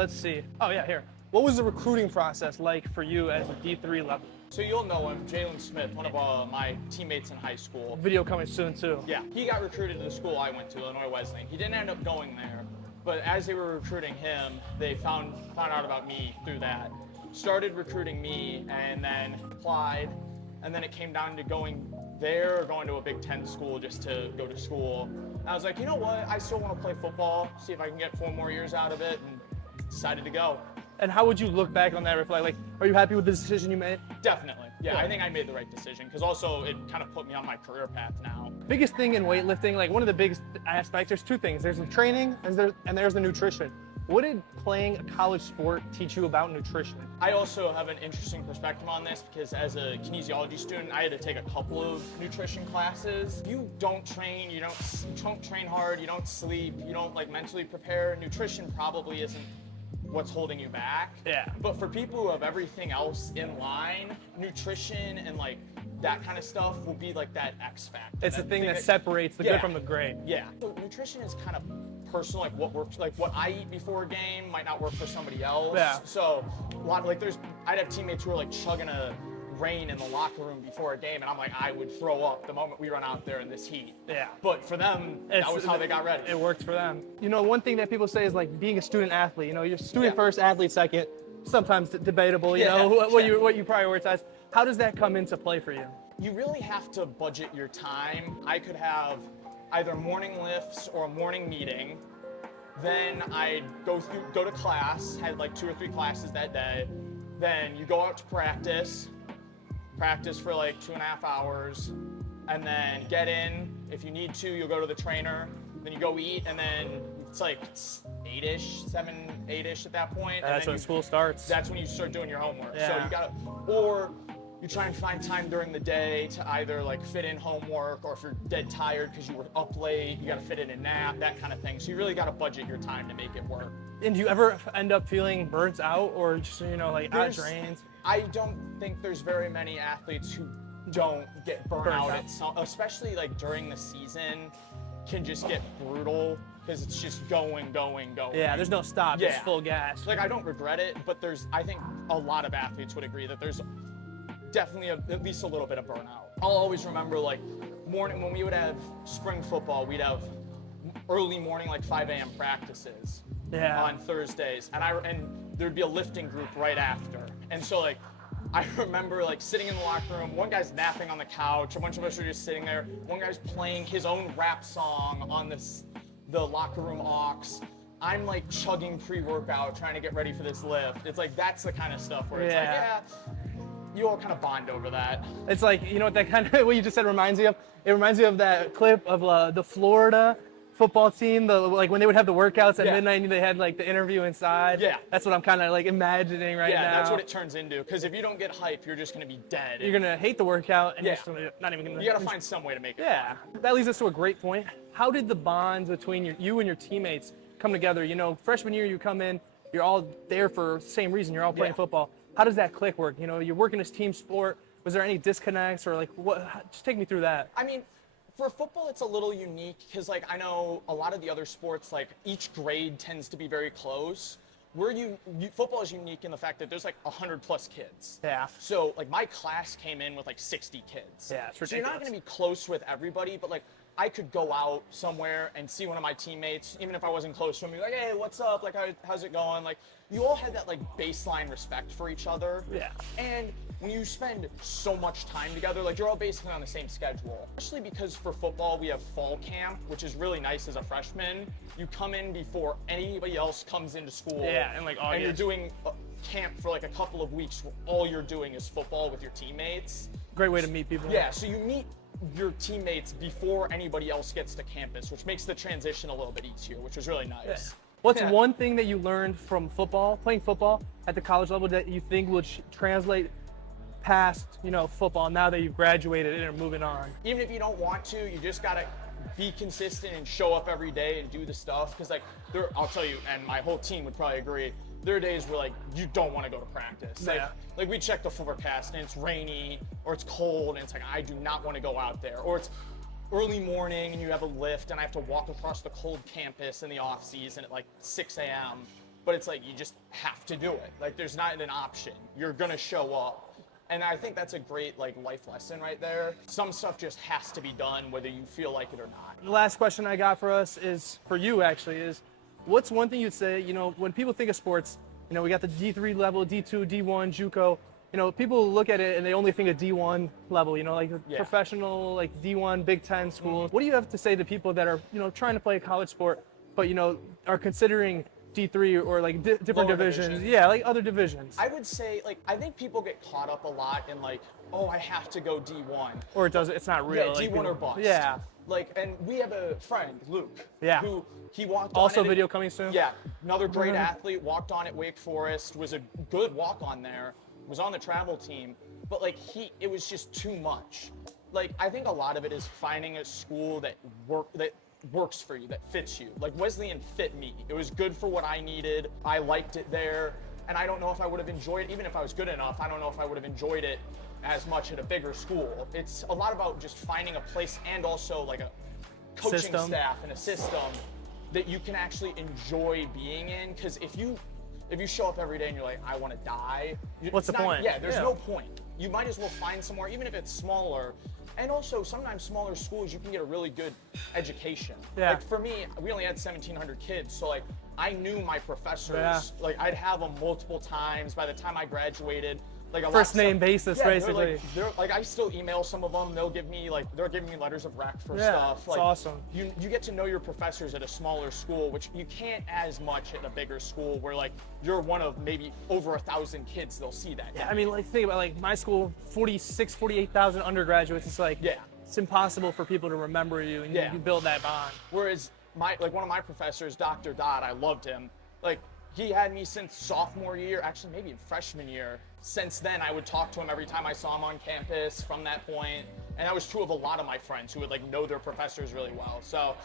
Let's see. Oh yeah, here. What was the recruiting process like for you as a D3 level? So you'll know him, Jalen Smith, one of my teammates in high school. Video coming soon too. Yeah, he got recruited to the school I went to, Illinois Wesleyan. He didn't end up going there, but as they were recruiting him, they found out about me through that. Started recruiting me and then applied, and then it came down to going there or going to a Big Ten school just to go to school. And I was like, you know what? I still want to play football, see if I can get 4 more years out of it, and decided to go. And how would you look back on that? Reflect, like, are you happy with the decision you made? Definitely. Yeah, I think I made the right decision because also it kind of put me on my career path now. Biggest thing in weightlifting, like one of the biggest aspects, there's 2 things. There's the training and there's the nutrition. What did playing a college sport teach you about nutrition? I also have an interesting perspective on this because as a kinesiology student, I had to take a couple of nutrition classes. If you don't train, you don't train hard, you don't sleep, you don't like mentally prepare, nutrition probably isn't what's holding you back. Yeah. But for people who have everything else in line, nutrition and like that kind of stuff will be like that X factor. It's the thing that separates the good from the great. Yeah. So nutrition is kind of personal, like what works, like what I eat before a game might not work for somebody else. Yeah. So a lot like I'd have teammates who are like chugging a rain in the locker room before a game, and I'm like, I would throw up the moment we run out there in this heat. Yeah. But for them, that was how they got ready. It worked for them. You know, one thing that people say is like being a student athlete. You know, you're student first, athlete second. Sometimes debatable. You know, what you prioritize. How does that come into play for you? You really have to budget your time. I could have either morning lifts or a morning meeting. Then I'd go to class, had like 2 or 3 classes that day. Then you go out to practice for like 2.5 hours, and then get in. If you need to, you'll go to the trainer. Then you go eat, and then it's 8-ish, 7, 8-ish at that point. That's when school starts. That's when you start doing your homework. Yeah. So you gotta, or you try and find time during the day to either like fit in homework, or if you're dead tired because you were up late, you gotta fit in a nap, that kind of thing. So you really gotta budget your time to make it work. And do you ever end up feeling burnt out or just, you know, like out drained? I don't think there's very many athletes who don't get burnt out. Especially like during the season, can just get brutal because it's just going. Yeah, there's no stop. It's full gas. Like I don't regret it, but I think a lot of athletes would agree that there's definitely at least a little bit of burnout. I'll always remember like morning when we would have spring football, we'd have early morning like 5 a.m. practices on Thursdays, and there'd be a lifting group right after. And so like I remember like sitting in the locker room, one guy's napping on the couch, a bunch of us are just sitting there, one guy's playing his own rap song on the locker room aux. I'm like chugging pre-workout, trying to get ready for this lift. It's like that's the kind of stuff where it's you all kind of bond over that. It's like, you know what that kind of, what you just said reminds me of? It reminds me of that clip of the Florida football team, like when they would have the workouts at midnight and they had like the interview inside. Yeah. That's what I'm kind of like imagining now. Yeah, that's what it turns into. Because if you don't get hype, you're just going to be dead. You're going to hate the workout and you're not even going to. You got to find some way to make it fun. That leads us to a great point. How did the bonds between you and your teammates come together? You know, freshman year you come in, you're all there for the same reason. You're all playing football. How does that click work? You know, you're working as team sport. Was there any disconnects or like what? Just take me through that. I mean, for football, it's a little unique because like I know a lot of the other sports, like each grade tends to be very close. Football is unique in the fact that there's like 100+ kids. Yeah. So like my class came in with like 60 kids. Yeah, it's ridiculous. So you're not going to be close with everybody, but like I could go out somewhere and see one of my teammates, even if I wasn't close to him, be like, hey, what's up? Like, how's it going? Like, you all had that like baseline respect for each other. Yeah. And when you spend so much time together, like you're all basically on the same schedule. Especially because for football, we have fall camp, which is really nice as a freshman. You come in before anybody else comes into school. Yeah, and like August. And you're doing camp for like a couple of weeks where all you're doing is football with your teammates. Great way to meet people. Yeah, so you meet your teammates before anybody else gets to campus, which makes the transition a little bit easier, which was really nice. Yeah. What's one thing that you learned from football, playing football at the college level, that you think would translate past, you know, football now that you've graduated and are moving on? Even if you don't want to, you just gotta be consistent and show up every day and do the stuff. Because like I'll tell you, and my whole team would probably agree, there are days where like you don't want to go to practice. Like we check the forecast and it's rainy or it's cold and it's like I do not want to go out there. Or it's early morning and you have a lift and I have to walk across the cold campus in the off season at like 6 a.m. but it's like you just have to do it. Like there's not an option. You're gonna show up. And I think that's a great like life lesson right there. Some stuff just has to be done whether you feel like it or not. The last question I got for us is for you actually is, what's one thing you'd say, you know, when people think of sports, you know, we got the D3 level, D2, D1, JUCO. You know, people look at it and they only think of D1 level, you know, like professional, like D1, Big Ten schools. What do you have to say to people that are, you know, trying to play a college sport, but, you know, are considering D3 or like different Lower divisions? divisions. Yeah, like other divisions. I would say, like, I think people get caught up a lot in like, oh, I have to go D1. Or it's not real. Yeah, like, D1 people- or bust. Yeah. Like, and we have a friend, Luke. Yeah. Who he walked Also on. video coming soon? Yeah, another great athlete, walked on at Wake Forest, was a good walk on there, was on the travel team, but like it was just too much. Like, I think a lot of it is finding a school that works for you, that fits you. Like Wesleyan fit me. It was good for what I needed. I liked it there. And I don't know if I would have enjoyed it, even if I was good enough, I don't know if I would have enjoyed it as much at a bigger school. It's a lot about just finding a place and also like a coaching System. staff and a system that you can actually enjoy being in. Because if you show up every day and you're like, I want to die, What's the point? Yeah, there's Yeah. no point. You might as well find somewhere, even if it's smaller. And also, sometimes smaller schools, you can get a really good education. Yeah. Like for me, we only had 1,700 kids, so like I knew my professors. Yeah. Like I'd have them multiple times. By the time I graduated, like a First name basis, yeah, basically. They're like I still email some of them. They're giving me letters of rec for Yeah, stuff. it's Like, awesome. You get to know your professors at a smaller school, which you can't as much at a bigger school where like you're one of maybe over 1,000 kids. They'll see that. I mean, like think about like my school, 48,000 undergraduates. It's like Yeah. it's impossible for people to remember you, and Yeah. you build that bond. Whereas one of my professors, Dr. Dodd, I loved him. Like he had me since sophomore year, actually maybe in freshman year. Since then, I would talk to him every time I saw him on campus from that point. And that was true of a lot of my friends who would like know their professors really well. So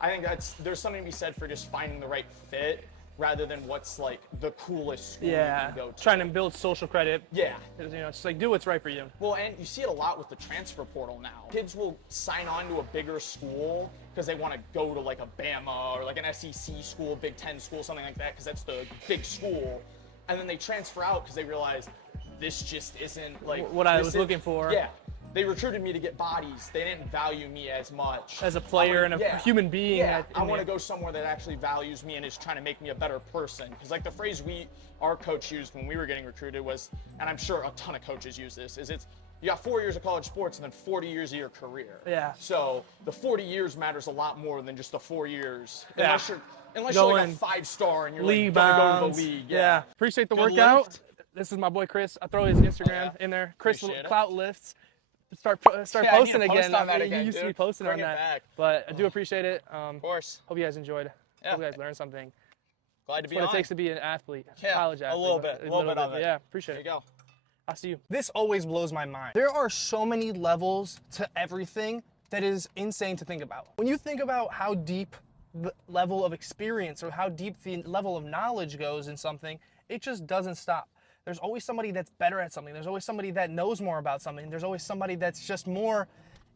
I think there's something to be said for just finding the right fit rather than what's like the coolest school you Yeah, can go to. trying to build social credit. Yeah. You know, it's like do what's right for you. Well, and you see it a lot with the transfer portal now. Kids will sign on to a bigger school because they want to go to like a Bama or like an SEC school, Big Ten school, something like that, because that's the big school. And then they transfer out because they realize this just isn't like What I this was is- looking for. Yeah. They recruited me to get bodies. They didn't value me as much. As a player and a human being. Yeah, that- I want to go somewhere that actually values me and is trying to make me a better person. Because like the phrase our coach used when we were getting recruited was, and I'm sure a ton of coaches use this, is you got 4 years of college sports and then 40 years of your career. Yeah. So the 40 years matters a lot more than just the 4 years. Yeah. Unless you're like a Going 5-star and you're League like gonna go bounds. to the league. Yeah. Appreciate the Good workout. lift. This is my boy Chris. I'll throw his Instagram yeah. in there. Chris Appreciate it. Clout Lifts. Start Yeah, I need to posting post again. on that You again, used to be dude. posting Bring on it that. back. But I do appreciate it. Of course. Hope you guys enjoyed. Yeah. Hope you guys learned something. Glad to be What on. it takes to be an athlete, Yeah, college a athlete. little bit of it. Yeah, appreciate There it. you go. I'll see you. This always blows my mind. There are so many levels to everything that is insane to think about. When you think about how deep the level of experience or how deep the level of knowledge goes in something, it just doesn't stop. There's always somebody that's better at something. There's always somebody that knows more about something. There's always somebody that's just more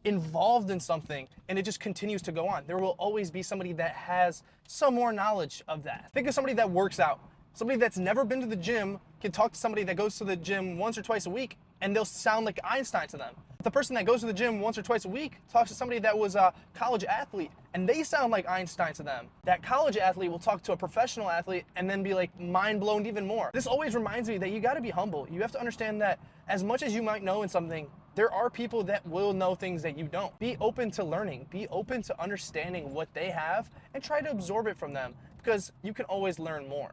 involved in something, and it just continues to go on. There will always be somebody that has some more knowledge of that. Think of somebody that works out. Somebody that's never been to the gym can talk to somebody that goes to the gym once or twice a week, and they'll sound like Einstein to them. The person that goes to the gym once or twice a week talks to somebody that was a college athlete, and they sound like Einstein to them. That college athlete will talk to a professional athlete and then be like mind blown even more. This always reminds me that you gotta be humble. You have to understand that as much as you might know in something, there are people that will know things that you don't. Be open to learning, be open to understanding what they have, and try to absorb it from them, because you can always learn more.